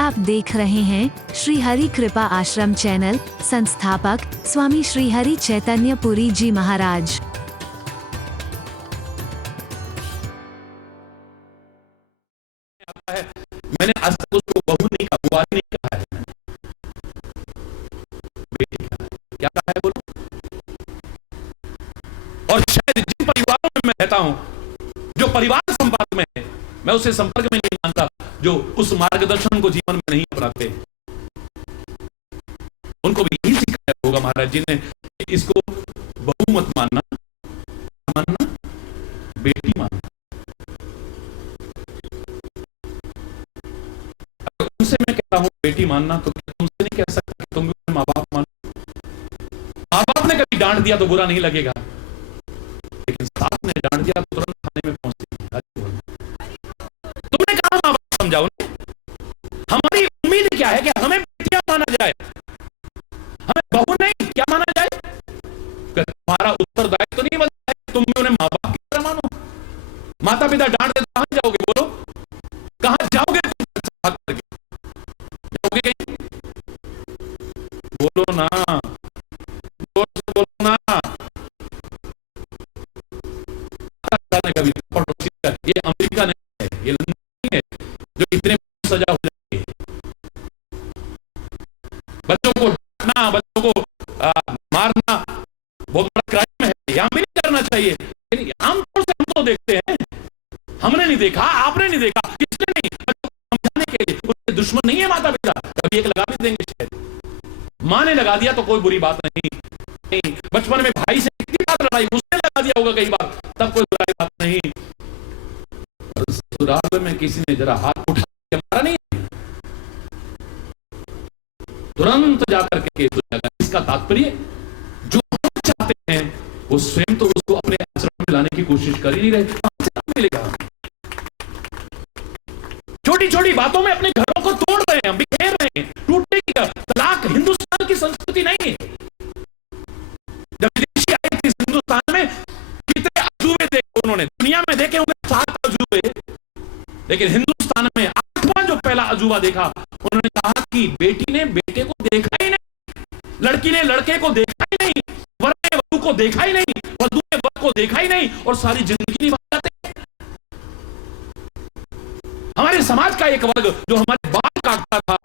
आप देख रहे हैं श्री हरि कृपा आश्रम चैनल। संस्थापक स्वामी श्री हरि चैतन्य पुरी जी महाराज। मैंने आज तक उसको बहू नहीं कहा, बुआरी नहीं कहा है, बेटी कहा है। क्या कहा है बोलो? और शायद जिन परिवारों में मैं रहता हूं, जो परिवार संपर्क में है, मैं उसे संपर्क में नहीं मानता जो उस मार्गदर्शन को जीवन में नहीं अपनाते। उनको भी यही सिखाया होगा महाराज जी ने, इसको बहू मत मानना, मानना बेटी मानना। तुमसे मैं कहता हूं बेटी मानना, तो तुमसे नहीं कह सकता कि तुम भी माँ बाप मानो। माँ बाप ने कभी डांट दिया तो बुरा नहीं लगेगा, लेकिन सास ने डांट दिया तो तुरंत थाने में पहुंच गई। तुमने कहा माँ बाप समझाओ। हमारी उम्मीद क्या है कि हमें बेटियां माना जाए, हमें बहू नहीं क्या माना जाए। तुम्हारा उत्तरदायित्व तो नहीं बनता है तुम भी उन्हें माँ बाप की तरह मानो। माता पिता डांट दे कहां जाओगे बोलो? कहां जाओगे तुम? जाओगे कहीं? बोलो ना, बोलो ना। कभी ये अमेरिका नहीं है, ये लंदन नहीं है जो इतने सजा हो जाती है। बच्चों को डांटना, बच्चों को मारना बहुत बड़ा क्राइम है, यहां भी नहीं करना चाहिए। लेकिन आमतौर से हम तो देखते हैं, हमने नहीं देखा, आपने नहीं देखा, किसने नहीं, बच्चों को समझाने के लिए उसके दुश्मन नहीं है माता पिता, कभी एक लगा भी देंगे। शायद मां ने लगा दिया तो कोई बुरी बात नहीं, बचपन में भाई से कितनी बात लड़ाई, उसने लगा दिया होगा कई बार, तब कोई बुरी बात नहीं। ससुराल में किसी ने जरा हाथ उठा के मारा नहीं, तुरंत जाकर के केस हो जाएगा। इसका तात्पर्य जो हम चाहते हैं वो स्वयं तो उसको अपने आचरण में लाने की कोशिश कर ही नहीं रहे, मिलेगा। छोटी छोटी बातों में अपने घरों को तोड़ रहे हैं, बिखेर रहे हैं, टूटने की तलाक हिंदुस्तान की संस्कृति नहीं है। जब विदेशी आए थे हिंदुस्तान में, कितने अजूबे देखे उन्होंने, दुनिया में देखे होंगे 7 अजूबे, लेकिन हिंदुस्तान में 8वां जो पहला अजूबा देखा, उन्होंने कहा कि बेटी ने बेटे को देखा ही नहीं, लड़की ने लड़के को देखा ही नहीं, वर ने वधू को देखा ही नहीं, वधू ने वर को देखा ही नहीं, और सारी जिंदगी निभा जाते। हमारे समाज का एक वर्ग जो हमारे बाल काटता था,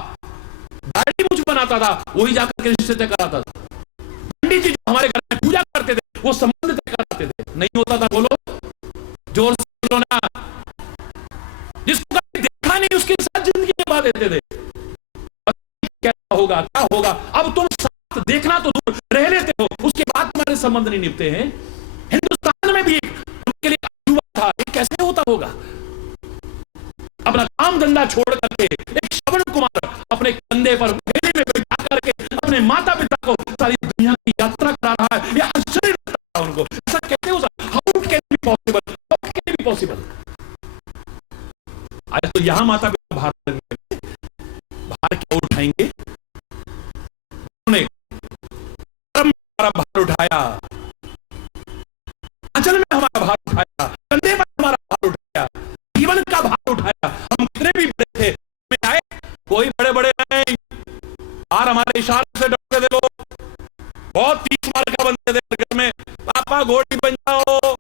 दाढ़ी मूंछ बनाता था, वही जाकर के रिश्ते तय कराता था। पंडित जी जो हमारे घर में पूजा करते थे, वो संबंध तय कराते थे। नहीं होता था बोलो, जोर से बोलो ना। जिसको कभी देखा नहीं उसके साथ जिंदगी निभा देते थे। क्या होगा क्या होगा, अब तुम साथ देखना तो दूर रह लेते हो, उसके बाद तुम्हारे संबंध नहीं निभते हैं। हिंदुस्तान में भी उनके लिए अजूबा था, ये कैसे होता होगा? अपना काम धंधा छोड़ करके एक श्रवण कुमार अपने कंधे पर मेले में बैठा करके अपने माता पिता को सारी दुनिया की यात्रा करा रहा है। यह आश्चर्य लगता है उनको, ऐसा कैसे हो सकता? How can be possible, how can be possible? आज तो यहां माता पिता भार क्या उठाएंगे? उन्होंने हमारा भार उठाया, आंचल में हमारा भार उठाया, कंधे पर हमारा भार उठाया, जीवन का भार उठाया। हम कितने भी बड़े थे, में आए कोई बड़े बड़े नहीं, और हमारे इशारे से डरते थे लोग, बहुत 30 साल का बनते थे घर में, पापा घोड़ी बन जाओ,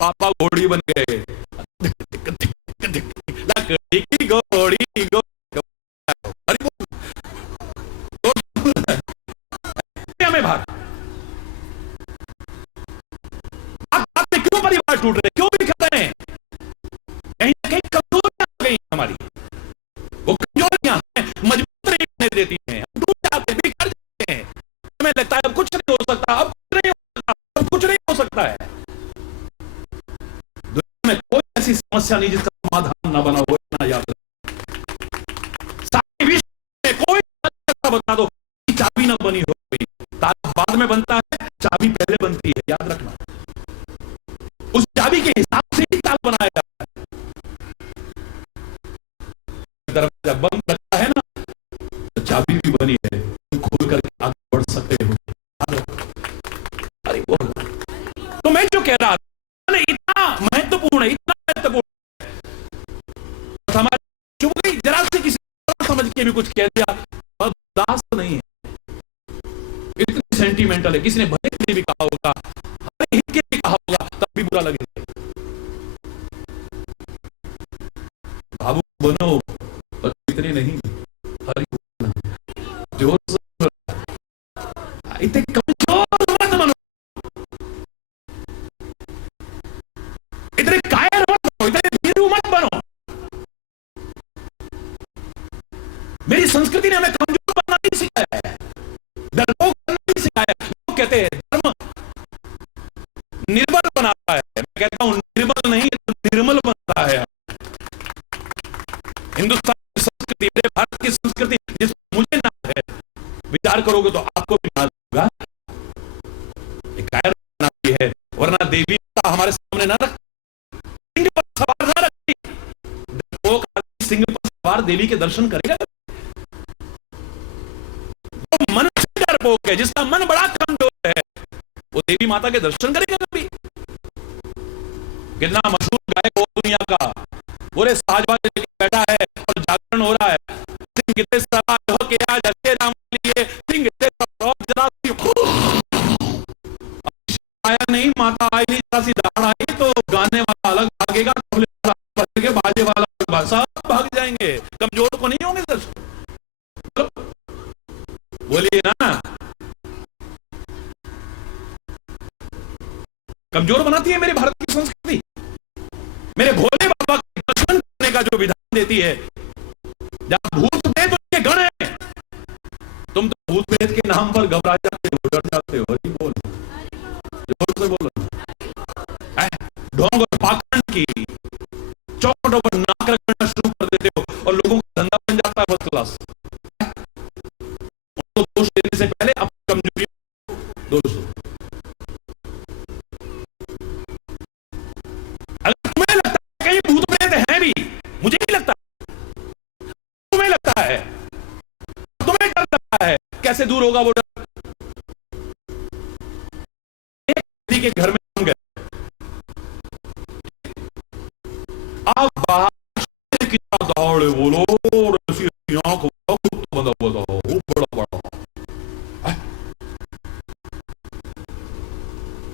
पापा घोड़ी बन गए, लकड़ी की घोड़ी हमें भार। आप क्यों परिवार टूट रहे, क्यों बिखर रहे हैं? कहीं ना कहीं कमजोरियां आ गई हमारी, वो कमजोरियां मजबूत नहीं होने देती हैं, हम टूट जाते हैं, बिखर जाते हैं। हमें लगता है अब कुछ नहीं हो सकता, अब कुछ नहीं हो सकता, अब कुछ नहीं हो सकता है। दुनिया में कोई ऐसी समस्या नहीं जिसका समाधान ना बना हो, ना याद रखें। सारे विश्व में कोई बता दो कि चाबी ना बनी हो, ताला बाद में बनता है, चाबी पहले बनती है, याद रखना। उस चाबी के हिसाब से ही ताला बनाया जाता है। दरवाजा बंद लगता है ना, तो चाबी भी बनी है, तुम खोल करके आगे बढ़ सकते हो। अरे वो तो मैं जो कह रहा था इतना महत्वपूर्ण है, इतना महत्वपूर्ण है, हमारे चुप गई जरा सी के भी कुछ कह दिया, बर्दाश्त नहीं है, इतनी सेंटिमेंटल है। किसी ने भले के लिए भी कहा होगा, हमारे हित के लिए कहा होगा, तब भी बुरा लगेगा। भावुक बनो और इतने नहीं, हरि जोर से इतने कमजोर मत बनो, इतने कायर मत बनो, इतने भीरू मत बनो। मेरी संस्कृति ने हमें कमजोर बनना नहीं सिखाया है, डरपोक बनना नहीं सिखाया है। लोग कहते हैं धर्म निर्बल बनाता है, मैं कहता हूं निर्बल नहीं तो निर्मल बनता है। हिंदुस्तान की संस्कृति, मेरे भारत की संस्कृति जिस मुझे नाज है, विचार करोगे तो आपको भी नाज होगा। एक कायर बनाती है, वरना देवी माता हमारे सामने ना रख, सिंह पर सवार ना रखती। डरपोक आदमी सिंह पर सवार देवी के दर्शन करेगा? जो मन से डरपोक है, जिसका मन बड़ा कमजोर है, वो देवी माता के दर्शन करेगा कभी? कितना मशहूर गायक हो दुनिया का, पूरे साजबाज लेके बैठा है और जागरण हो रहा है, सिंह कितने सवार हो के आज अच्छे राम लिए, सिंह कितने सवार जरा आया नहीं, माता आई नहीं, जरा सी दाढ़ आई तो गाने वाला अलग भागेगा, बाजे वाला सब भाग जाएंगे। कमजोर को नहीं होंगे दर्शक, बोलिए ना। कमजोर बनाती है मेरे भारत की संस्कृति, मेरे भोले बाबा के दर्शन करने का जो विधान देती है। जहां भूत प्रेत उनके गण है, तुम तो भूत प्रेत के नाम पर घबरा जाते हो, डर जाते हो। हरि बोल, जोर से बोलो। ढोंग और पाखंड की चौखटों पर नाक रखना शुरू कर देते हो और लोगों का धंधा बन जाता है फर्स्ट क्लास। उनको दोष देने से पहले अपनी कमजोरी दोष दो। अगर तुम्हें लगता है कहीं भूत प्रेत है भी, मुझे नहीं लगता, तुम्हें लगता है, तुम्हें डर लगता है, कैसे दूर होगा वो डर? एक व्यक्ति के घर में हम गए, आप बाहर कितना दौड़े, बोलो आंख बंदा हुआ था, वो बड़ा बड़ा।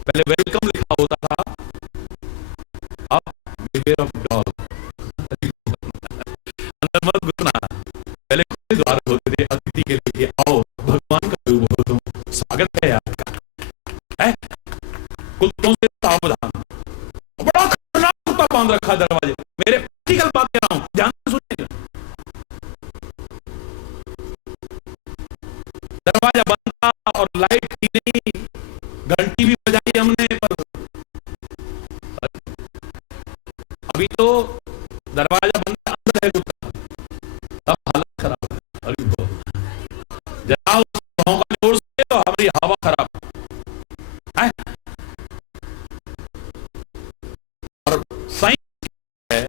पहले वेलकम लिखा होता था, अब बिहेवियर ऑफ डॉग। अंदर मत घुसना, पहले खुले द्वार होते थे अतिथि के लिए, आओ भगवान का रूप हो तुम, स्वागत है आपका। है कुत्तों से सावधान, बड़ा खतरनाक कुत्ता बांध रखा दरवाजे। मेरे प्रैक्टिकल बात कह रहा हूं, ध्यान से सुनिएगा। दरवाजा बंद था और लाइट थी नहीं, घंटी भी बजाई हमने, पर अभी तो दरवाजा बंद है, अंदर है कुत्ता, अब हालत खराब है। अरे जरा उस भौंका जोर से तो हमारी हवा खराब है। और साइंस है,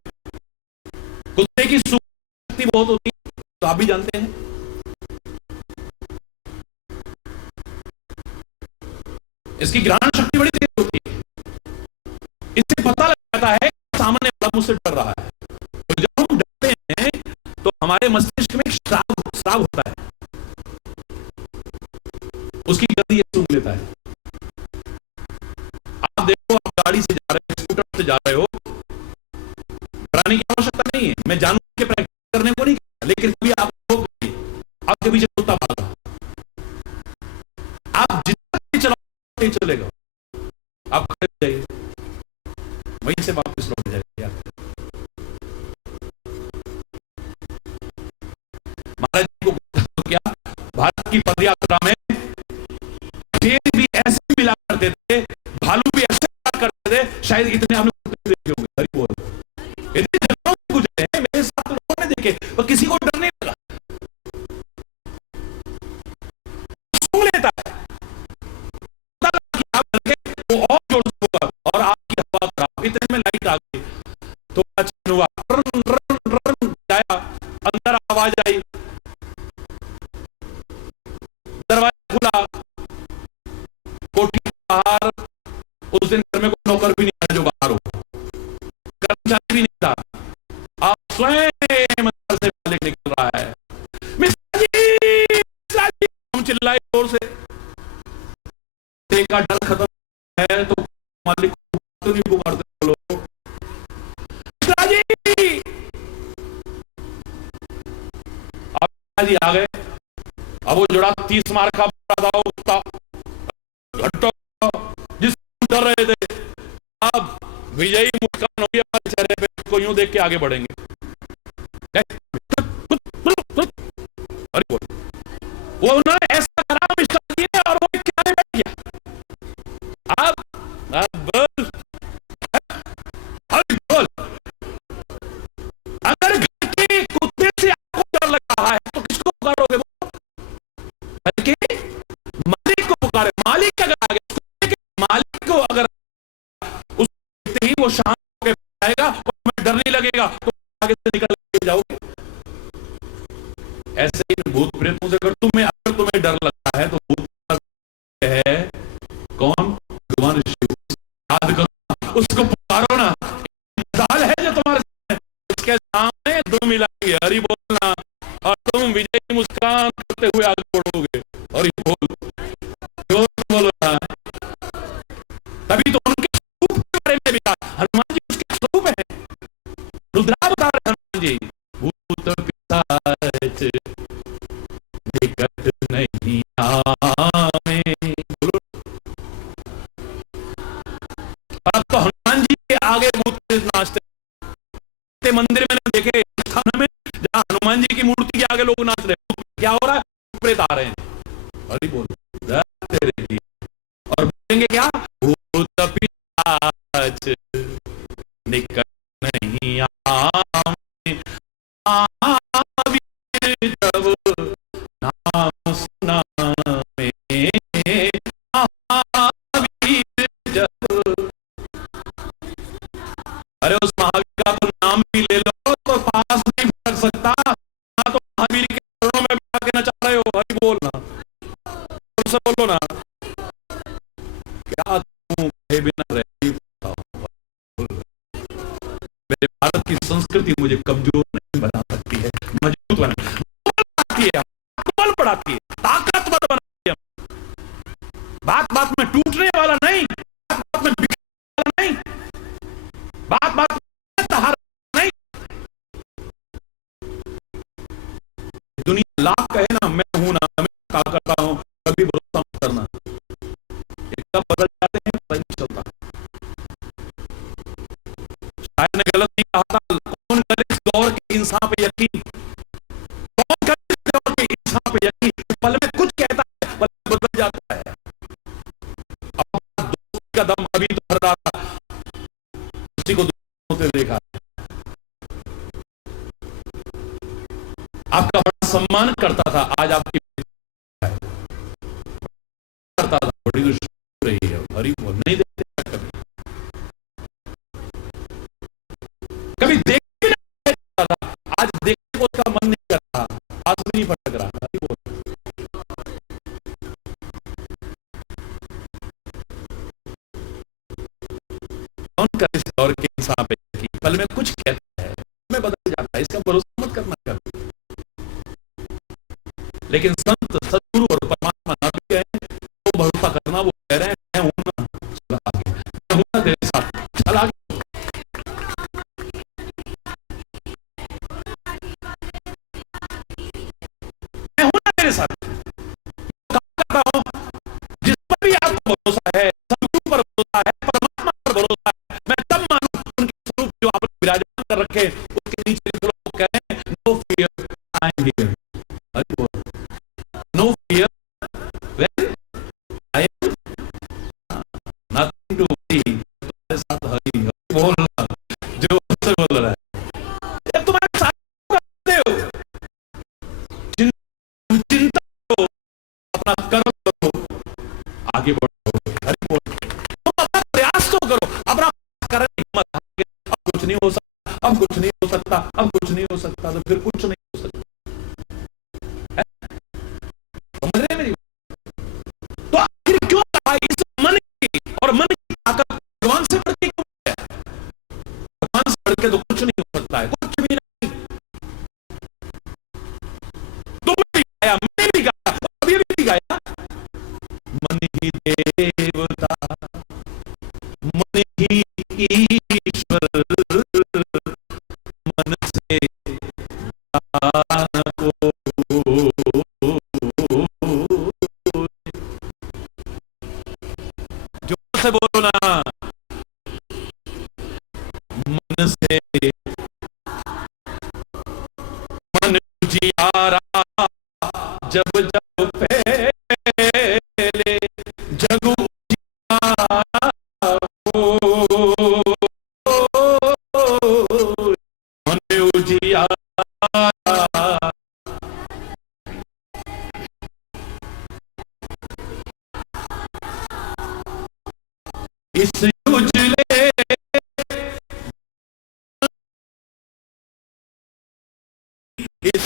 कुत्ते की शक्ति बहुत होती है, तो आप भी जानते हैं। इसकी ग्रहण शक्ति बड़ी तेज होती है, इससे पता लग जाता है सामने वाला मुझसे डर रहा है। तो जब हम डरते हैं तो हमारे मस्तिष्क में श्राव होता है, उसकी गति ये सुन लेता है। आप देखो, आप गाड़ी से जा रहे हो, स्कूटर से जा रहे हो, डराने की आवश्यकता नहीं है। मैं जानू के प्रैक्टिस करने को नहीं कहता, लेकिन कभी आप आपके पीछे कुत्ता भागा, आप जितना भी चलाओ नहीं चलेगा, आप खड़े हो जाइए, वहीं से वापस लौट जाइए। महाराज जी को क्या, भारत की पदयात्रा में शेर भी ऐसे मिला करते थे, भालू भी ऐसे मिला करते थे, शायद इतने आप लोग देखे होंगे। हरि बोल, इतने जगहों से गुजरे हैं, मेरे साथ लोगों ने देखे, पर किसी को डर नहीं लगा। सूंघ लेता है, वो और जोर से होगा और आपकी हवा खराब। इतने में लाइट आ गई तो अच्छा हुआ, रन रन रन जाया, अंदर आवाज आई, दरवाजा खुला, कोठी बाहर। उस दिन घर में कोई नौकर भी नहीं था जो बाहर हो, कर्मचारी भी नहीं था, आप स्वयं अंदर से मालिक निकल रहा है। जी आ गए। अब वो जोड़ा 30 मार का था, वो घंटों जिसको डर रहे थे, अब विजयी मुस्कान होगी हमारे चेहरे पे, उसको यूं देख के आगे बढ़ेंगे। अरे वो उन्होंने ऐसा करा मिस्टर जी ने, और वो क्या बैठ गया। अब बोल, अरे बोल, अगर घर के कुत्ते से आपको डर लग रहा है तो किसको पुकारोगे? घर के मालिक को पुकारे। मालिक अगर आ गया, मालिक को अगर उस ही वो शांत होकर आएगा और तुम्हें डर नहीं लगेगा तो आगे से निकल के जाओगे। ऐसे ही भूत प्रेतों से अगर तुम्हें डर लगता है तो भूत है कौन? भगवान शिव। याद करो, उसको पुकारो ना। मजाल है जो तुम्हारे सामने, उसके सामने दो मिलाएंगे, हरि बोलना, और तुम विजयी मुस्कान करते हुए आगे बढ़ोगे। हरि बोल, जो बोलो ना। तभी तो उनके स्वरूप के बारे में भी कहा, हनुमान जी उसके स्वरूप है। रुद्रावतार हनुमान जी। भूत पिशाच निकट नहीं आवे। अब तो हनुमान जी के आगे भूत नाचते। मंदिर में देखे स्थान में जहां हनुमान जी की मूर्ति के आगे लोग नाच रहे हैं, क्या हो रहा है? प्रेत आ रहे हैं। हरि बोल, और बोलेंगे क्या? भूत पिशाच निकट नहीं आवे, महावीर जब नाम सुना में, महावीर जब। अरे उस महावीर का तो नाम भी ले लो तो पास नहीं भटक सकता। तो महावीर के चरणों में भी आके नचा रहे हो। हरि बोलना, उनसे बोलो ना, क्या तुम कहे बिना रह नहीं पाता हूं? मेरे भारत की संस्कृति मुझे कमजोर नहीं बना सकती है, मजबूत बनाती है, बल बढ़ाती है, ताकतवर बनाती है। बात बात में टूटने वाला नहीं, बात बात में बिगड़ने वाला नहीं, बात बात में तहार नहीं। दुनिया लाख कहे ना मैं हूं ना, मैं क्या करता हूं, कभी भरोसा मत करना। एकदम बदल जाते हैं, पता नहीं चलता। शायद ने गलत नहीं कहा था। कौन करे इस दौर के इंसान पे यकीन? कौन करे इस दौर के इंसान पे यकीन? पल में कुछ कहता है, पल में बदल जाता है। अब दोस्त का दम अभी तो भर रहा था, उसी को होते देखा। आपका बड़ा सम्मान करता था, आज आपकी करता था, बड़ी दुश्मनी रही है। हरि बोल, नहीं देखते कभी, कभी देख भी नहीं करता था, आज देखने को उसका मन नहीं करता, पास भी नहीं भटक रहा। हरि बोल, कौन कर इस दौर के इंसान पे कि पल में कुछ कहता है, में बदल जाता है, इसका भरोसा मत करना कभी। लेकिन संत, सदगुरु और परमात्मा नाथ है, तो भरोसा करना। वो कह रहे हैं मैं हूं ना, चल आगे, मैं हूं ना तेरे साथ, चल आगे। मैं हूं ना तेरे साथ। करता हूं, जिस पर भी आपको भरोसा है, सदगुरु पर भरोसा है, परमात्मा पर भरोसा है, मैं तब मानूं उनके स्वरूप जो आपने विराजमान कर रखे, उसके नीचे लोग कह रहे हैं no fear, I am here. No fear when I am nothing to worry. तुम्हारे साथ हरि बोलना, जो से बोल रहा है, जब तुम्हारे साथ करते हो, चिंता करो, अपना कर्म करो, आगे बढ़ो। हरि बोल, तुम अपना प्रयास तो करो, अपना करने की हिम्मत। अब कुछ नहीं हो सकता, अब कुछ नहीं हो सकता, अब कुछ नहीं हो सकता, तो फिर कुछ नहीं हो सकता। समझ रहे मेरी? तो आखिर क्यों कहा इस मन की, और मन की ताकत भगवान से बढ़ के क्यों है? भगवान से बढ़ के तो कुछ नहीं हो सकता है, कुछ भी नहीं। तुमने भी गाया, मैंने भी गाया, अभी भी गाया। मन ही देवता, मन ही ईश्वर, मन से उजियारा जब जब पहले जग उजियारा हो, मन उजियारा इस उजले इस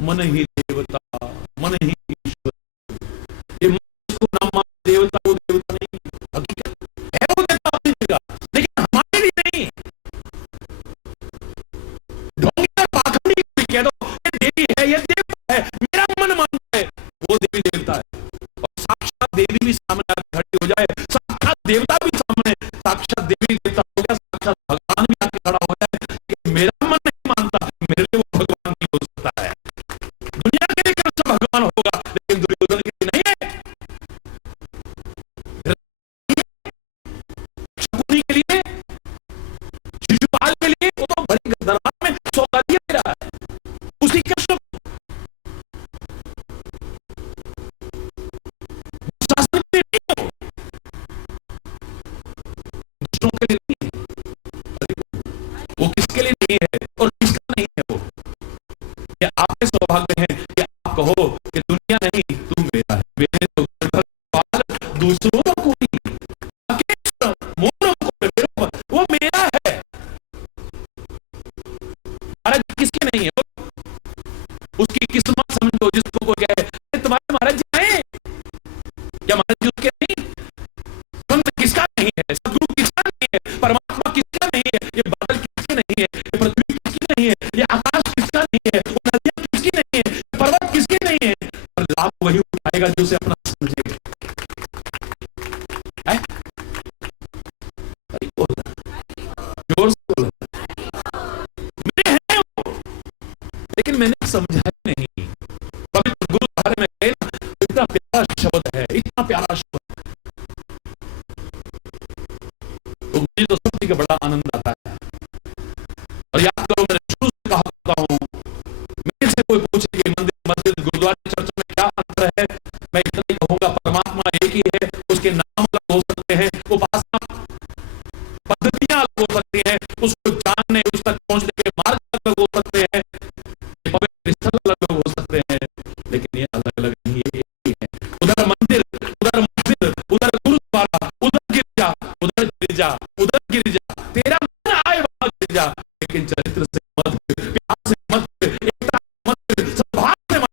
मन ही देवता, मन ही ईश्वर। ये मन को ना मान देवता, वो देवता नहीं। हकीकत है वो देवता अपनी जगह, लेकिन हमारे लिए नहीं। ढोंगी और पाखंडी भी कह दो ये देवी है, ये देवता है, मेरा मन मानता है वो देवी देवता है। और साक्षात देवी भी सामने आकर खड़ी हो जाए, साक्षात देवता भी सामने, साक्षात देवी देवता हो गया, साक्षात भगवान भी आके खड़ा हो जाए कि मेरा मन नहीं मानता, मेरे लिए वो भगवान नहीं हो सकता है। दुनिया के लिए कृष्ण भगवान होगा, लेकिन दुर्योधन के लिए नहीं है, शकुनी के लिए, शिशुपाल के लिए। वो तो बड़ी दरबार में सौगातियां दे रहा है उसी कृष्ण को। शासन के लिए नहीं हो, दूसरों के लिए नहीं है, वो किसके लिए नहीं है और किसका नहीं है वो। ये आपके सौभाग्य है कि आप कहो कि दुनिया नहीं तू मेरा है, मेरे तो दूसरों को कोई वो मेरा है। महाराज किसके नहीं है, उसकी किस्मत समझो। जिसको कोई कहे तुम्हारे महाराज जी आए, क्या महाराज जी उसके नहीं? संत किसका नहीं है, सदगुरु किसका नहीं है, परमात्मा किसका नहीं है, ये बादल किसके नहीं है, ये पृथ्वी किसकी नहीं है, ये आकाश किसका नहीं है, वो नदियां किसकी नहीं है, पर्वत किसके नहीं है। और लाभ वही उठाएगा जो उसे अपना समझेगा। जोर से बोलो, मेरे हैं वो, लेकिन मैंने समझा ही नहीं। पवित्र गुरुद्वारे में गए ना, इतना प्यारा शब्द है, इतना प्यारा शब्द, तो मुझे तो सत्य का बड़ा आनंद आता है। और याद करो, मैंने शुरू से कहा करता हूं, मेरे से कोई पूछे कि मंदिर मस्जिद गुरुद्वारे चर्च में क्या अंतर है, मैं इतना ही कहूंगा परमात्मा एक ही है। उसके नाम अलग हो सकते हैं, उपासना पद्धतियां अलग हो सकती हैं, उसको जानने उस तक पहुंचने के मार्ग अलग हो सकते हैं, पवित्र स्थल अलग हो सकते हैं, लेकिन ये अलग अलग नहीं, ये एक ही है। उधर मंदिर, उधर मस्जिद, उधर गुरुद्वारा, उधर गिरजा, उधर गिरजा, उधर गिरजा, तेरा मन आए वहां गिरजा, लेकिन चरित्र से मत, प्यार से मत, एकता मत, सद्भाव से मत।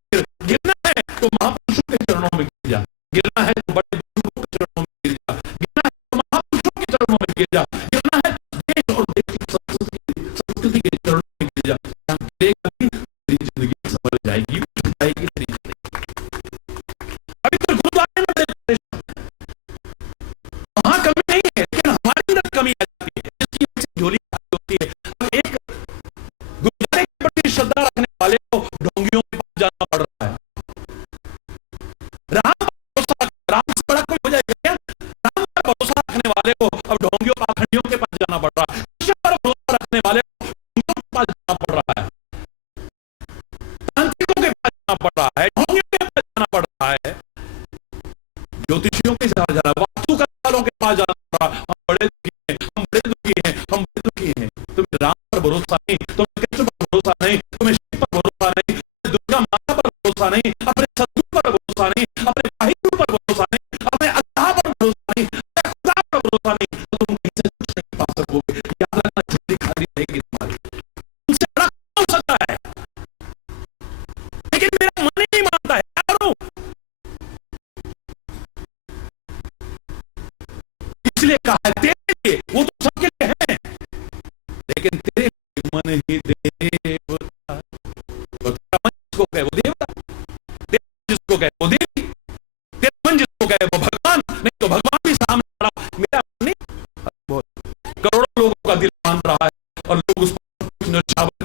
गिरना है तो महापुरुषों के चरणों में गिर जा, गिरना है तो बड़े बुजुर्गों के चरणों में गिर जा, गिरना है तो महापुरुषों के चरणों में गिर जा, गिरना है तो देश और देश की संस्कृति के चरणों में गिर जा। गिरेगा भी तेरी जिंदगी संभल जाएगी, उठ जाएगी तेरी जिंदगी। पवित्र गुरुद्वारे में वहां कमी नहीं है, लेकिन हमारे अंदर कमी आ जाती है, जिसकी वजह से झोली होती है। अब एक गुरुद्वारे के प्रति श्रद्धा रखने वाले को ढोंगियों के पास जाना पड़ रहा है। राम से बड़ा कोई हो जाएगा क्या? राम पर भरोसा रखने वाले को अब ढोंगियों पाखंडियों के पास जाना पड़ रहा है। कृष्ण पर भरोसा रखने वाले को ढोंगियों के पास जाना पड़ रहा है, तांत्रिकों के पास जाना पड़ रहा है, ढोंगियों के पास जाना पड़ रहा है, ज्योतिषियों के साथ जाना, वास्तुकार वालों के पास जाना पड़ रहा है। हम बड़े दुखी हैं, हम बड़े दुखी हैं, हम बड़े दुखी हैं। तुम्हें राम पर भरोसा नहीं, तुम्हें कृष्ण पर भरोसा नहीं, तुम्हें शिव पर भरोसा नहीं, दुर्गा माता पर भरोसा नहीं, अपने सदगुरु पर भरोसा नहीं, अपने वाहिगुरु पर भरोसा नहीं, अपने अल्लाह पर भरोसा नहीं, अपने खुदा पर भरोसा नहीं, तो तुम कहीं से कुछ नहीं पा सकोगे। याद रखना, झोली खाली रहेगी तुम्हारी। तुमसे बड़ा हो सकता है, लेकिन मेरा मन नहीं मानता है यारो, इसलिए कहा है तेरे लिए, वो तो सबके लिए है, लेकिन तेरे मन ही देवता।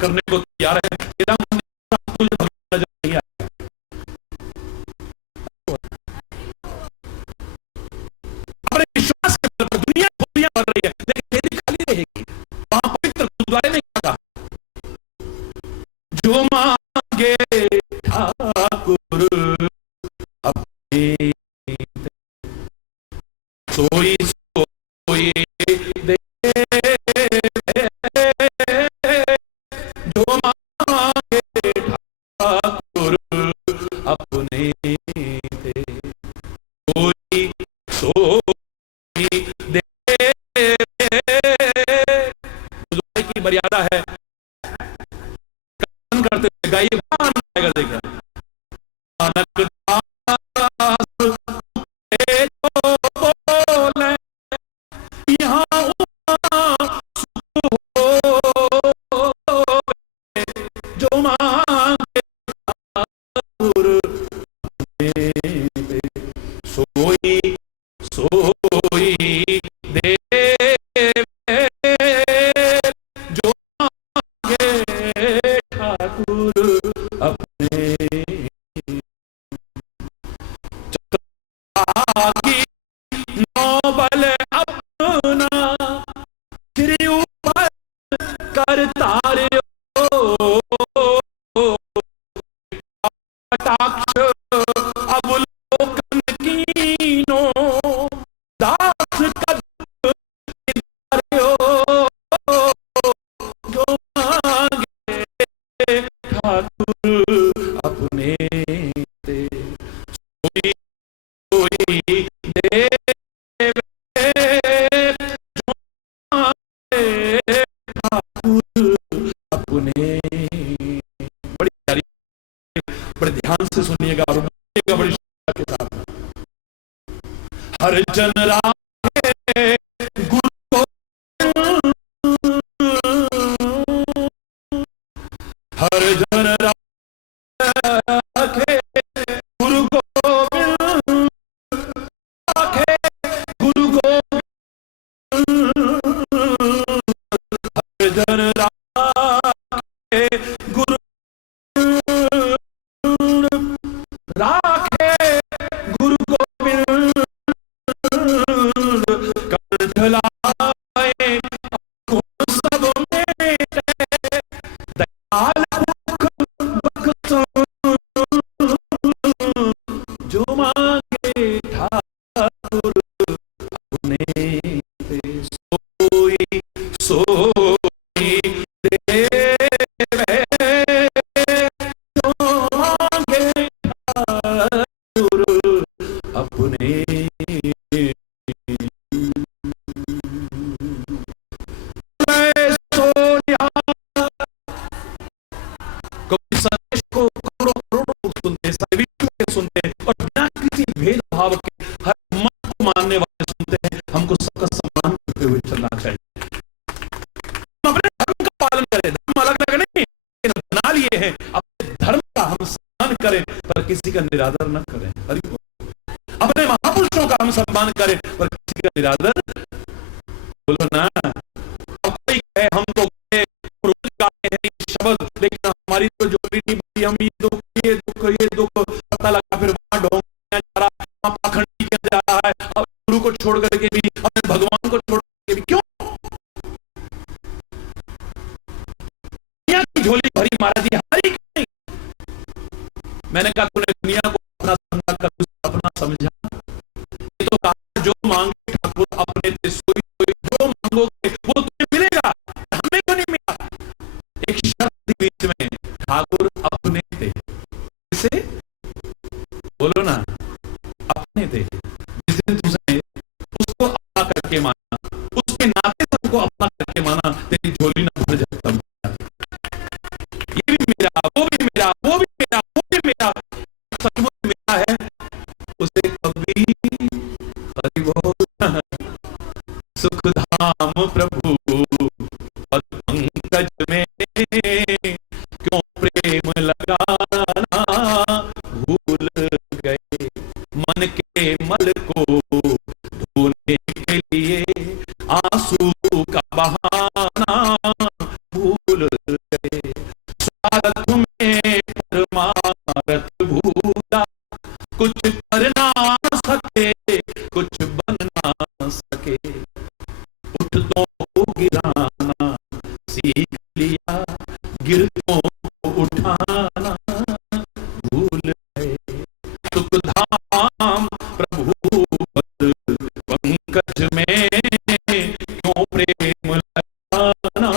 करने को तैयार है, तेरा मन तुझे भगवान नजर नहीं आएगा। अपने विश्वास के बल पर दुनिया खोलियां भर रही है, लेकिन तेरी खाली रहेगी। वहां पवित्र गुरुद्वारे में क्या कहा, जो मांगे ठाकुर अपने सोई सोई दे, जो मांगे ठाकुर अपने दे, सोई सोई दे। गुरुद्वारे की मर्यादा है, करते गाइए गाना आएगा, देखा नानक दास बोले यहाँ जो मांगे ठाकुर दे, सोई सोई दे, जो मांगे ठाकुर अपने। चक्रागी नोबल अपना श्री ऊपर करता रे कटाक्ष अवलोकन कीनो, दास कद जो मांगे ठाकुर अपने दे, सोई सोई दे, जो मांगे ठाकुर अपने। बड़ी प्यारी, बड़े ध्यान से सुनिएगा और बोलिएगा बड़ी श्रद्धा के साथ। हर जन राखे गुरु को, हर जन राखे गुरु गोविंद, राखे गुरु गोविंद, हर जन राखे गुरु राखे गुरु गोविंद, कंठ लाए सब में दयाल जो मांगे ठाकुर अपने दे, सोई सोई दे, जो मांगे ठाकुर अपने। कभी संदेश को करोड़ों करोड़ों लोग सुनते हैं, सभी सुनते हैं, और बिना किसी भेदभाव के हर मत को मानने वाले सुनते हैं। हमको सबका सम्मान करते हुए चलना चाहिए। हम अपने धर्म का पालन करें, धर्म अलग अलग नहीं, लेकिन बना लिए हैं, अपने धर्म का हम सम्मान करें पर किसी का निरादर न करें। अपने महापुरुषों का हम सम्मान करें पर किसी का निरादर, बोलो ना। अब कोई कहे हम तो रोज गाते हैं ये शब्द, लेकिन हमारी तो जोड़ी नहीं बनती, हम ये दुख पता लगा, फिर वहां ढोंगिया जा रहा है, वहां पाखंडी किया जा रहा है, अब गुरु को छोड़ करके भी, अपने भगवान को छोड़ करके भी, क्यों? दुनिया की झोली भरी महाराज जी, हमारी क्यों नहीं? मैंने कहा तूने दुनिया को अपना समझा कर अपना समझा, ये तो कहा जो मांगे ठाकुर अपने से, सोई सोई जो मांगोगे वो तुम्हें मिलेगा, हमें क्यों नहीं मिला? एक शर्त बीच में, ठाकुर अपने थे, इसे बोलो ना, अपने थे। जिस दिन तुमने उसको अपना करके माना, उसके नाते सबको अपना करके माना, तेरी झोली ना भर जाता। ये भी मेरा, वो भी मेरा, वो भी मेरा, वो भी मेरा, सचमुच मेरा है, उसे कभी हरि बोल सुख धाम प्रभु पद पंकज में क्यों प्रेम लगाना भूल गए, मन के मल को धोने के लिए आंसू का बहाना भूल गए। गिरतों को उठाना भूल गए। सुख धाम प्रभु पद पंकज में क्यों प्रेम लगाना।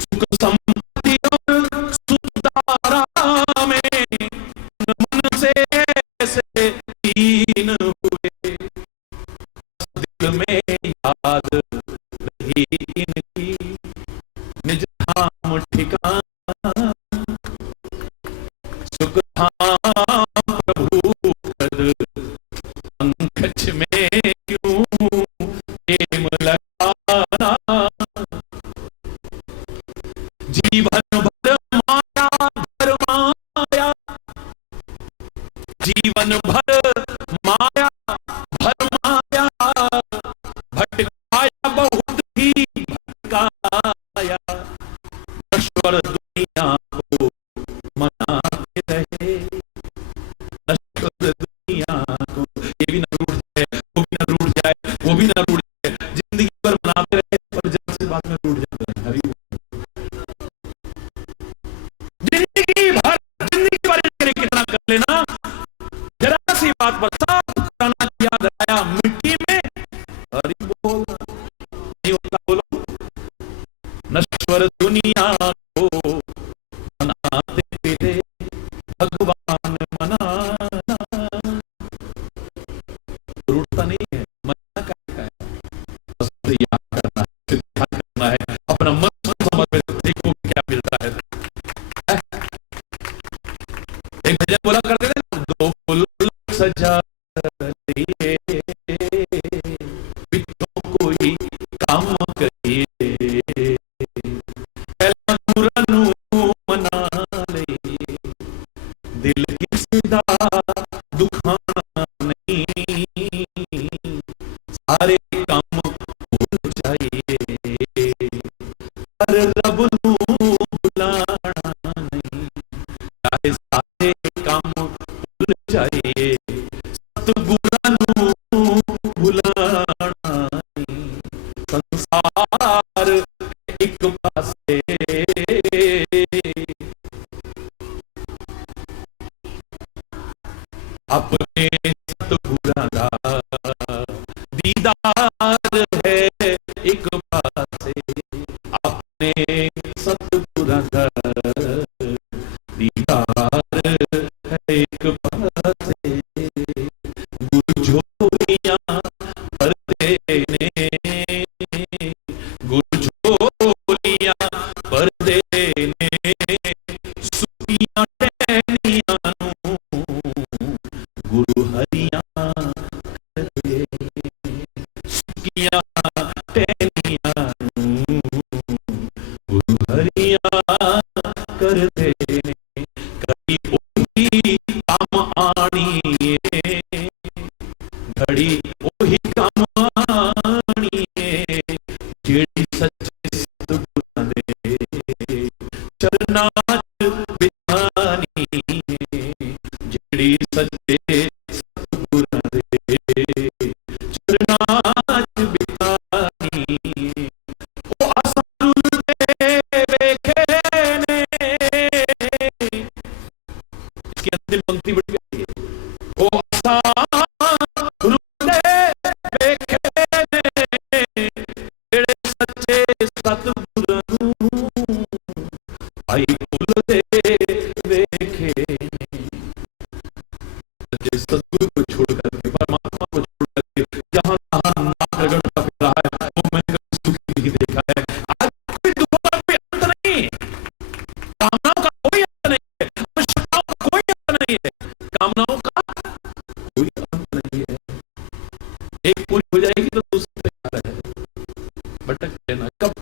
सुख संपत्ति और सुतारा में मन से ऐसे लीन हुए, दिल में याद रही इनकी निज धाम ठिकाना। सुख धाम प्रभु पद पंकज में क्यों प्रेम लगाना। जीवन भर माया भर माया, जीवन भर माया भर माया, भटकाया बहुत ही भटकाया। नश्वर दुनिया को मनाते रहे, नश्वर दुनिया को, ये भी न रूठ जाए, वो भी न रूठ जाए, वो भी न रूठ जाए, जिंदगी भर मनाते रहे पर जब से बाद में रूठ जाते हैं। हरि जिंदगी भर कितना कर लेना, जरा सी बात पर सब पुराना याद आया मिट्टी में। हरि बोल नहीं होता, बोलो। नश्वर दुनिया को मनाते फिरे भगवान मनाना। रूठता नहीं है, मना का है, बस याद करना है, ध्यान करना है, अपना मन समझ में देखो क्या मिलता है। एक भजन बोला करते थे ना, दो फूल सजा लिए बिट्टों कोई काम करिए, पहला मुरनु मना ले, दिल की सीधा दुखाना नहीं, सारे काम भूल जाइए, पर रब नू बुलाना नहीं, चाहे सारे काम भूल जाइए, सतगुरां नू भुलाना नहीं। संसार एक पासे अपने सतगुरां दा दीदार है एक पासे, अपने सतगुरां दा दीदार है एक पासे। गुरु झोलियां भरते ने, गुरु झोलियां भरते ने, सुखियां टहनियां नू गुरु हरियां करते, सुखियां टहनियां नू गुरु हरियां करते। कभी ओही काम आनी है, घड़ी ओही काम आनी है, जेड़ी सच्चे सतगुरां दे चरनां बिठानी है, जेड़ी सच्चे सतगुरां दे चरनां बिठानी है। ओ असां दे वेखे ने, इसकी अंतिम पंक्ति बड़ी प्यारी है। ओ असां दे वेखे ने, जेड़े सच्चे सतगुरां नू भाई भुल दे वेखे ने। सच्चे सतगुरु को छोड़कर के, परमात्मा को छोड़कर के जहां तहां नाक रगड़ता फिर रहा है, वो मैंने कभी सुखी नहीं देखा है। आज कोई दुखों का कोई अंत नहीं, कामनाओं का कोई अंत नहीं है, आवश्यकताओं का कोई अंत नहीं है, कामनाओं का कोई अंत नहीं है। एक पूरी हो जाएगी तो दूसरी तैयार है, भटक लेना। कब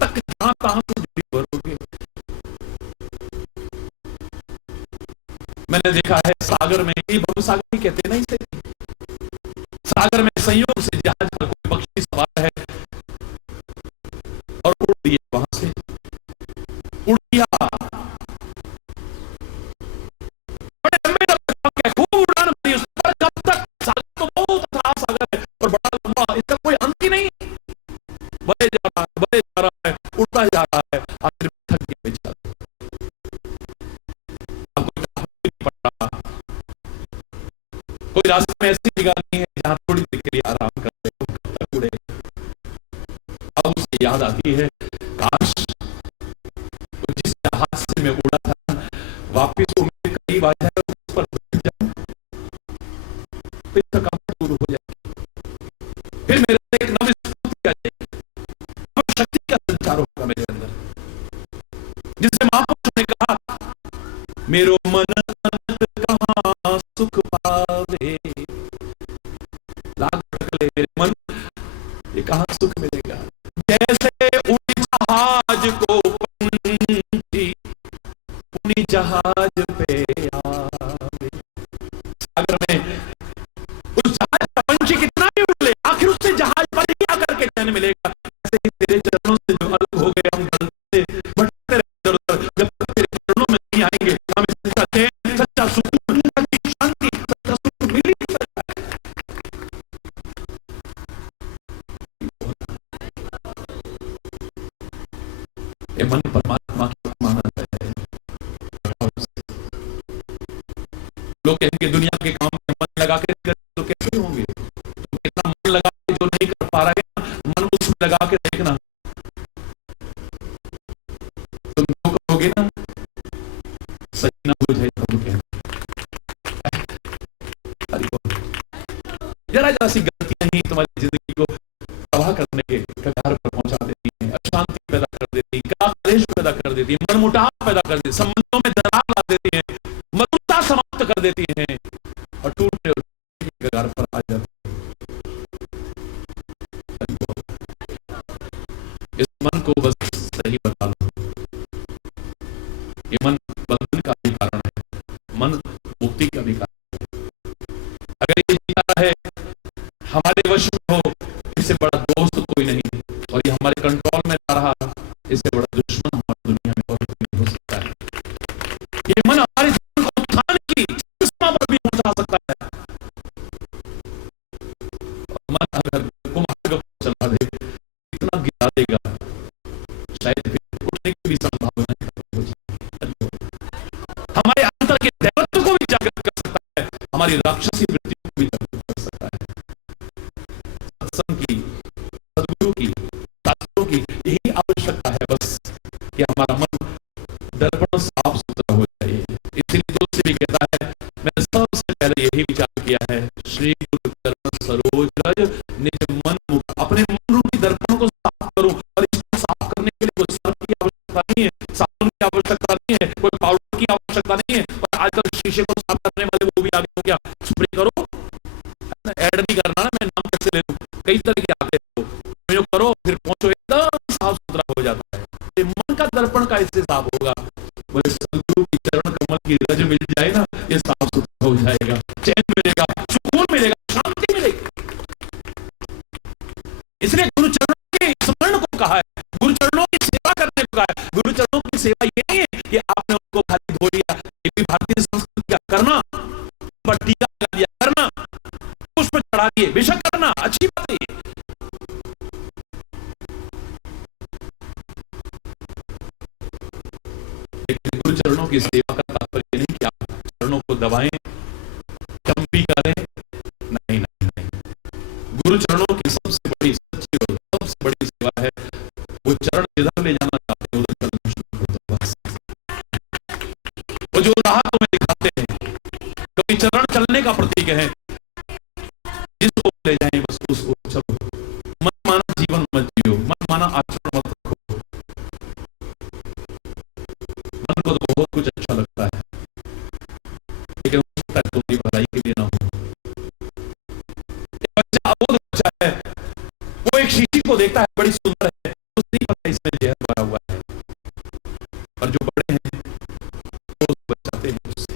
तक जहां तहां से दूरी भरोगे। मैंने देखा है सागर में, ये भव सागर ही कहते हैं ना इसे, सागर में संयोग से जहाज पर कोई पक्षी सवार है और उड़ दिया, वहां से उड़ दिया, बड़े लंबे लंबे खूब उड़ान भरी उस पर। कब तक? सागर तो बहुत बड़ा सागर है और बड़ा लंबा, इसका कोई अंत ही नहीं। बढ़े जा रहा है, बढ़े जा रहा है, याद आती है, काश वो जिस जहाज से मैं उड़ा था वापिस वो मेरे करीब आ जाए, उस पर बैठ जाऊं, फिर थकावट दूर हो जाए, फिर मेरे अंदर एक नवी स्फूर्ति आ जाएगी, नव शक्ति का संचार होगा मेरे अंदर, जिससे महापुरुष ने कहा, मेरो मन कहां सुख पावे, लाग भटकले मेरे मन, ये कहां सुख मिलेगा। जैसे उड़ी जहाज को पंछी उड़ी जहाज पे आवे, सागर में उस जहाज का पंछी कितना भी उड़ ले, आखिर उससे जहाज पर ही आकर के चैन मिलेगा। ऐसे ही तेरे चरणों से जो अलग हो गए हम गल से भटकते रहे इधर उधर, जब तक तेरे चरणों में नहीं आएंगे हमें सच्चा चैन, सच्चा सुकून, सच्ची शांति, सच्चा सुख मिल ही नहीं सकता है। ये मन परमात्मा की अमानत है। लोग कहेंगे दुनिया के काम में मन लगा के तो कैसे होंगे, तुम इतना मन लगा के जो नहीं कर पा रहे हैं, मन उसमें लगा के देखना, तुम जो करोगे ना सही ना हो जाए प्रभु कहना। जरा जरा सी गलतियां ही तुम्हारी जिंदगी को तबाह करने के कगार पर पहुंचा देती हैं, अशांति पैदा कर देती है, क्लेश पैदा कर देती है, मनमुटाव पैदा कर देती है, संबंधों में दरार ला देती है, मधुरता समाप्त कर देती है और टूटने और कगार पर आ जाती है। इस मन को बस सही बता लो, ये मन बंधन का भी कारण है, मन मुक्ति का भी कारण है। अगर ये जीता है हमारे वश में हो, इससे बड़ा दोस्त कोई नहीं, और ये हमारे कंट्रोल में आ रहा, इससे बड़ा दुश्मन हमारी दुनिया में और कोई नहीं हो सकता है। ये मन हमारे जीवन को उत्थान की सीमा पर भी पहुंचा सकता है। और मन अगर कुमार्ग पर चला दे, इतना गिरा देगा, शायद फिर उठने की भी संभावना हो जाएगी। हमारे अंतर के दैवत्व को भी जागृत कर सकता है, हमारी राक्षसी वृत्ति को भी जागृत कर सकता है। सत्संग की, सदगुरु की, शास्त्रों की यही आवश्यकता है बस, कि हमारा मन दर्पण साफ सुथरा हो जाए। इसलिए तुलसी भी कहता है, मैंने सबसे पहले यही विचार किया है, श्री गुरु चरण सरोज रज निज मन मुख, अपने मन रूपी दर्पण को साफ करूं, और इसको साफ करने के लिए कोई सर्फ की आवश्यकता नहीं है, साबुन की आवश्यकता नहीं है, कोई पाउडर की आवश्यकता नहीं है। और आजकल शीशे को साफ करने वाले वो भी आगे हो गया, स्प्रे करो, ऐड नहीं करना ना, मैं नाम कैसे ले लूं, कई तरह के आते हो, जो करो फिर पहुंचो, एकदम साफ सुथरा हो जाता है। ये मन का दर्पण का इससे साफ होगा, बोले सदगुरु की चरण कमल की रज मिल जाए ना, ये साफ सुथरा हो जाएगा, चैन मिलेगा, सुकून मिलेगा, शांति मिलेगी। इसलिए गुरु चरणों के स्मरण को कहा है, गुरु चरणों की सेवा करने को कहा है। गुरु चरणों की सेवा ये नहीं है कि आपने उनको खाली धो लिया, ये भी भारतीय संस्कृति का करना, पर टीका लगा दिया करना, पुष्प चढ़ा दिए, बेशक करना अच्छी बात है। लेकिन गुरु चरणों की सेवा का तात्पर्य नहीं कि आप चरणों को दबाएं, चंपी करें, नहीं नहीं नहीं। गुरु चरणों की सबसे बड़ी सच्ची और सबसे बड़ी सेवा है, वो चरण जिधर ले जाना चाहते हैं उधर चलना शुरू कर दो बस। वो जो राह तुम्हें दिखाते हैं, कभी चरण चलने का प्रतीक है, जिसको ले जाएं बस उसको चलो। मन माना जीवन मत जियो, मन माना आचरण मत रखो। मन को तो बहुत कुछ अच्छा लगता है, लेकिन हो सकता है तुम्हारी भलाई के लिए ना हो। एक बच्चा अबोध बच्चा है, वो एक शीशी को देखता है, बड़ी सुंदर है, उसे नहीं पता इसमें जहर भरा हुआ है, और जो बड़े हैं वो बचाते हैं उससे।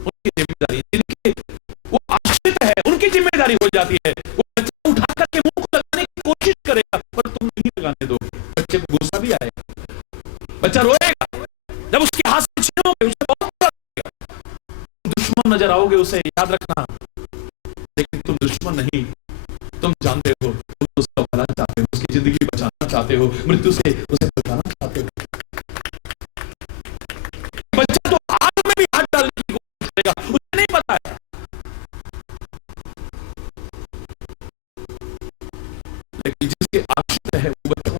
उनकी जिम्मेदारी, जिनके वो आश्रित है, उनकी जिम्मेदारी हो जाती है। वो बच्चा उठा करके मुंह को लगाने की कोशिश करेगा, पर तुम नहीं लगाने दो, बच्चे को गुस्सा भी आएगा, बच्चा रोएगा, जब उसके हाथ से छीनोगे उसे बहुत बुरा लगेगा। दुश्मन नजर आओगे उसे, याद रखना, लेकिन तुम दुश्मन नहीं, तुम जानते हो, तुम उसका भला चाहते हो, उसकी जिंदगी बचाना चाहते हो, मृत्यु से उसे बचाना चाहते हो। बच्चा तो आग में भी हाथ डालने की कोशिश करेगा, उसे नहीं पता है। लेकिन जिसके आश्रित है वो बच्चा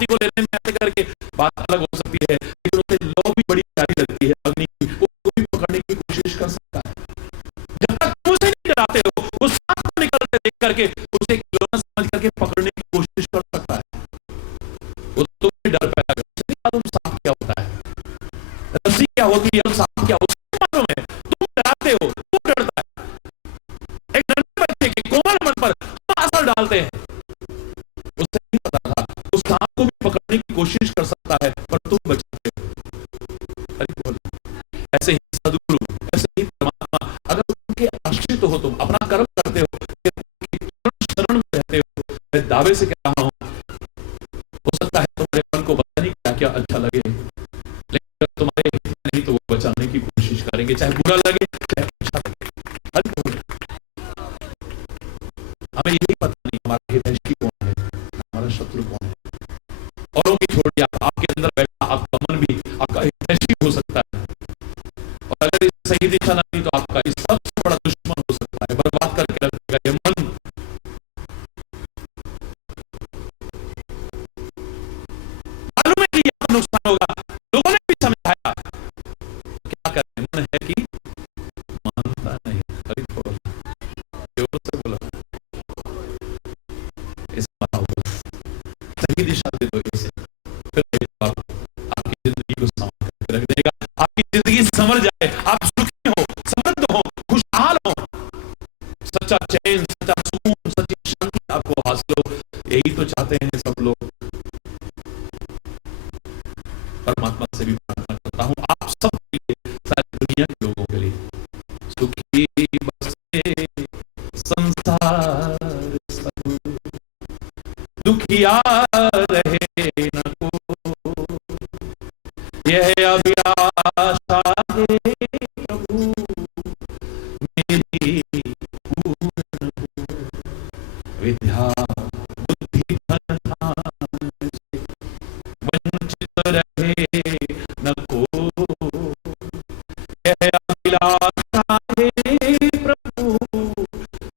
शांति को लेने में ऐसे करके बात अलग हो सकती है, लेकिन उसे लौ भी बड़ी प्यारी लगती है अग्नि की, उसको भी पकड़ने की कोशिश कर सकता है। जब तक तुम उसे नहीं डराते हो, उस सांप को निकलते देख करके उसे खिलौना समझ करके पकड़ने की कोशिश कर सकता है। वो तुम्हें डर पैदा कर, उसे नहीं मालूम सांप क्या होता है, रस्सी क्या होती है, सांप क्या होता है मालूम है। तुम डराते हो, वो डरता है। एक नन्हे बच्चे के कोमल मन पर हम असर डालते हैं, उसे नहीं पता था उस सांप को भी पकड़ने की कोशिश कर सकता है, पर तुम बचाते हो। हरि बोल। ऐसे ही सद्गुरु, ऐसे ही परमात्मा, अगर उनके आश्रित हो, तुम अपना कर्म करते हो, उनके शरण में रहते हो, मैं दावे से कह रहा हूं, हो सकता है तुम्हारे मन को पता नहीं क्या क्या अच्छा लगे, लेकिन अगर तुम्हारे हित में नहीं तो वो बचाने की कोशिश करेंगे, चाहे बुरा लगे चाहे अच्छा लगे। हरि बोल। हमें यही पता नहीं हमारा हितैषी कौन है, हमारा शत्रु कौन है। औरों की छोड़िए, आपके अंदर बैठा आपका मन भी आपका हितैषी हो सकता है, और अगर इस सही दिशा ना दी तो आपका इस सबसे बड़ा दुश्मन हो सकता है, बर्बाद करके रख देगा ये मन। मालूम है कि यह नुकसान होगा, लोगों ने भी समझाया, क्या करें, मन है कि मानता नहीं। अरे थोड़ा जोर से बोला, सही दिशा दे दो इसे, फिर आपकी जिंदगी को संभाल करके रख देगा, आपकी जिंदगी संभल जाए, आप सुखी हो, समृद्ध हो, खुशहाल हो, सच्चा चैन, सच्चा सुकून, सच्ची शांति आपको हासिल हो। यही तो चाहते हैं सब लोग। परमात्मा से भी प्रार्थना करता हूं आप सब के लिए, सारी दुनिया के लोगों के लिए, सुखी बसे संसार सब, दुखिया रहे न को, यह अभिलाषा है प्रभु मेरी पूर्ण हो। विद्या बुद्धि धन धान से वंचित रहे न को, यह अभिलाषा है प्रभु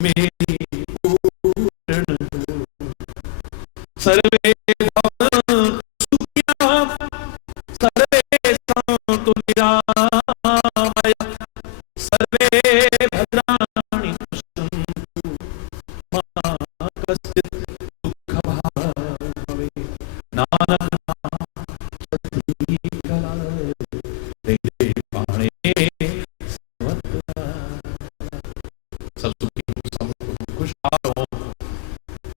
मेरी पूर्ण हो। सर्वे भवन्तु सुखिनः, सर्वे सन्तु निरामयाः, सर्वे भद्राणि पश्यन्तु मा कश्चित् दुःखभाग् भवेत्। नानक नाम कला तेरे पाणे सर्वत्र। सब सुखी हो, सब खुशहाल हो,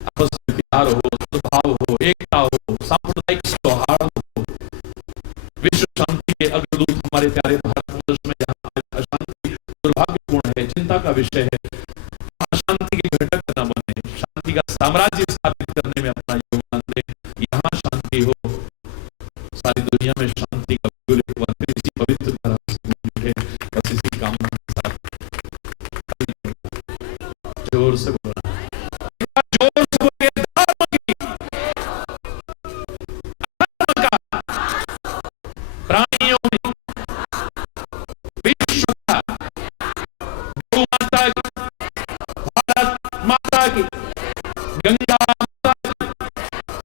आपस में प्यार हो, सद्भाव हो, एकता हो, सांप्रदायिक सौहार्द हो। विश्व शांति के अग्रदूत हमारे प्यारे भारतवर्ष में जहां अशांति दुर्भाग्यपूर्ण है, चिंता का विषय है, अशांति के घटक न बने, शांति का साम्राज्य स्थापित करने में अपना योगदान दे। यहाँ शांति हो, सारी दुनिया में शांति का बिल्कुल एक बार फिर इसी पवित्र तरह से मिले, बस इसी कामना के साथ जोर से बोलना, जोर से बोलिए, धर्म की, धर्म का, प्राणियों में, विश्व का, गौ माता की, भारत माता की, गंगा माता की,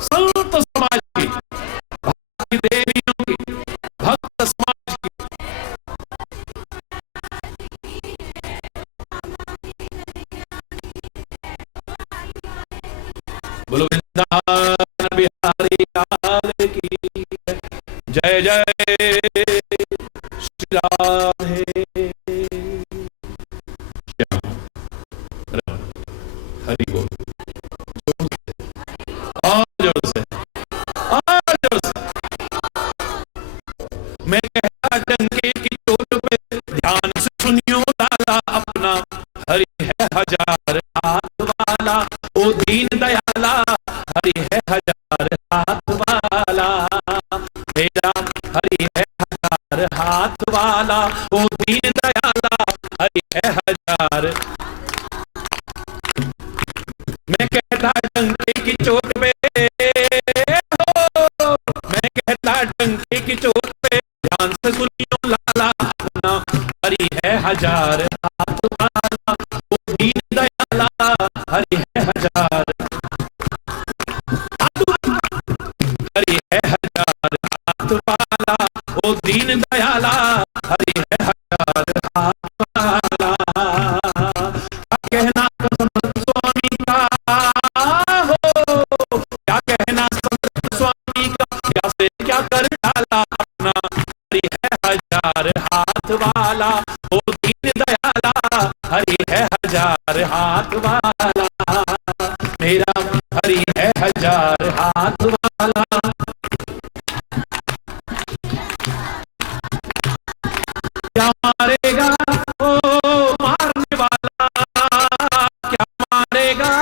संत समाज की, भारतीय देवियों की, भक्त समाज की, बोलो वृंदावन बिहारी लाल की जय, जय श्री राधे श्याम रमण। हरि बोल। जोर से, और जोर से, और जोर से। मैं कहता डंके की चोट पे, ध्यान से सुनियो लाला अपना, हरि है हजार हाथ वाला, ओ दीन दयाला, हरि है हजार हाथ वाला, मेरा हरि है हजार हाथ वाला, ओ दीन दयाला, हरि है हजार। मैं कहता डंके की चोट पे हो, मैं कहता डंके की चोट पे, ध्यान से सुनियो लाला अपना, हरि है हजार हाथ वाला, ओ दीन दयाला, हरि है हजार। हरि वाला, ओ दीन दयाला, हरि है हजार हाथ वाला, मेरा हरि है हजार हाथ वाला। क्या मारेगा ओ मारने वाला, क्या मारेगा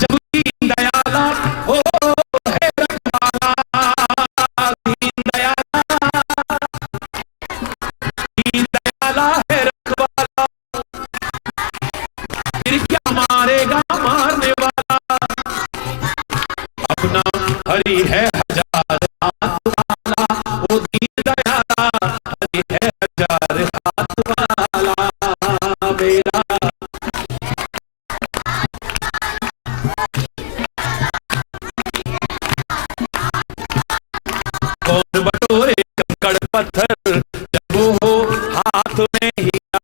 जब दीन दयाला हो है रखवाला, दीन दयाला है रखवाला, फिर क्या मारेगा मारने वाला, अपना हरि है हजार हाथ वाला, ओ दीन दयाला, हरि है हजार हाथ वाला, मेरा कौन बटोरे कंकड़ पत्थर जब हो हाथ में हीरा,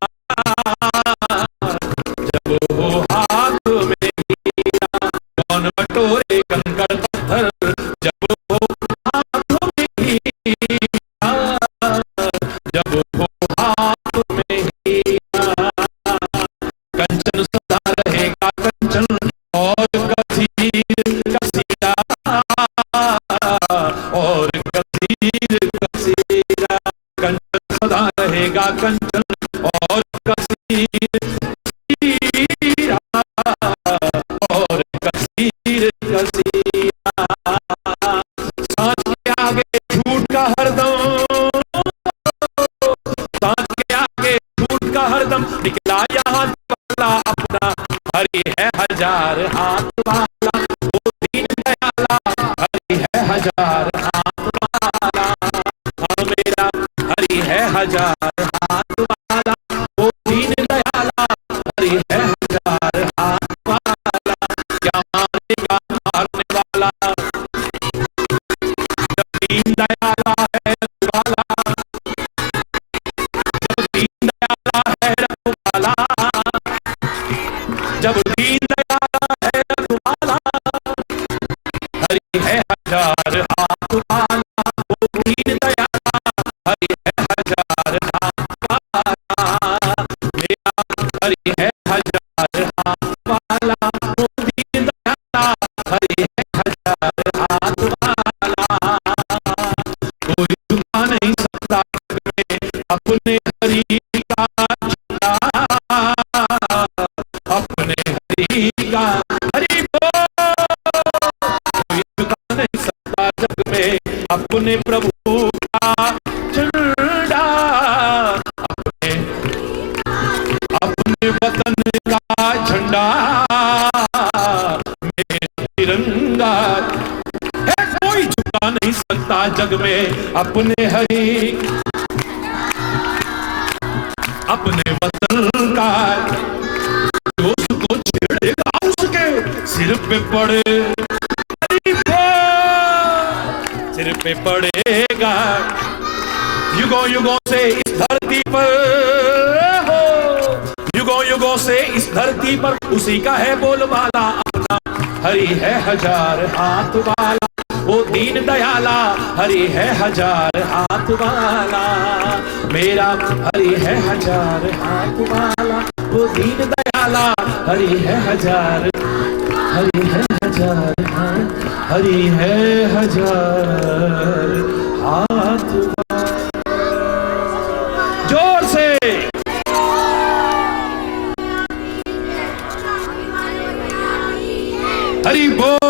जब हो हाथ में हीरा, कौन बटोरे कंकड़ पत्थर जब हो हाथ में हीरा, जब हो हाथ में हीरा, कंचन सदा रहेगा कंचन और कसीर कसीरा, और कसीर कसीरा, कंचन सदा रहेगा कंचन और कसीर कसीरा, और कसीर कसीरा, सांस के आगे झूठ का हरदम, सांस के आगे झूठ का हरदम, निकला यहाँ वाला अपना हरि है हजार हाथ वाला, वो दीन दयाला, हरि है हजार हाथ वाला, हाँ मेरा हरि है हजार हाथ वाला, वो दीन दयाला, हरि है हजार हाथ वाला, क्या मारेगा मारने वाला जब दीन दयाला है रखवाला, जब दीन दयाला है रखवाला, जब दीन दयाला है रखवाला, हरि है हजार हाथ वाला, वो दीन दयाला, हरि है हजार हाथ वाला, मेरा हरि है हजार हाथ वाला, वो दीन दयाला, हरि है हजार हाथ वाला, कोई झुका नहीं सकता में अपने हरि का झंडा, अपने हरि का हरि बोल, कोई झुका नहीं सकता जग में अपने प्रभु का झंडा, अपने अपने वतन का झंडा, मेरा तिरंगा है, कोई झुका नहीं सकता जग में अपने हरि, अपने वतन का, जो उसको छेड़ेगा उसके सिर पे पड़े, हरि बोल, सिर पे पड़ेगा, युगों युगों से इस धरती पर हो, युगों युगों से इस धरती पर उसी का है बोलबाला, अपना हरि है हजार हाथ वाला, वो दीन दयाला, हरि है हजार हाथ वाला, मेरा हरि है हजार हाथ वाला, वो दीन दयाला, हरि है हजार, हरि है हजार हाथ, हरि है हजार हाथ वाला, जोर से हरि बोल।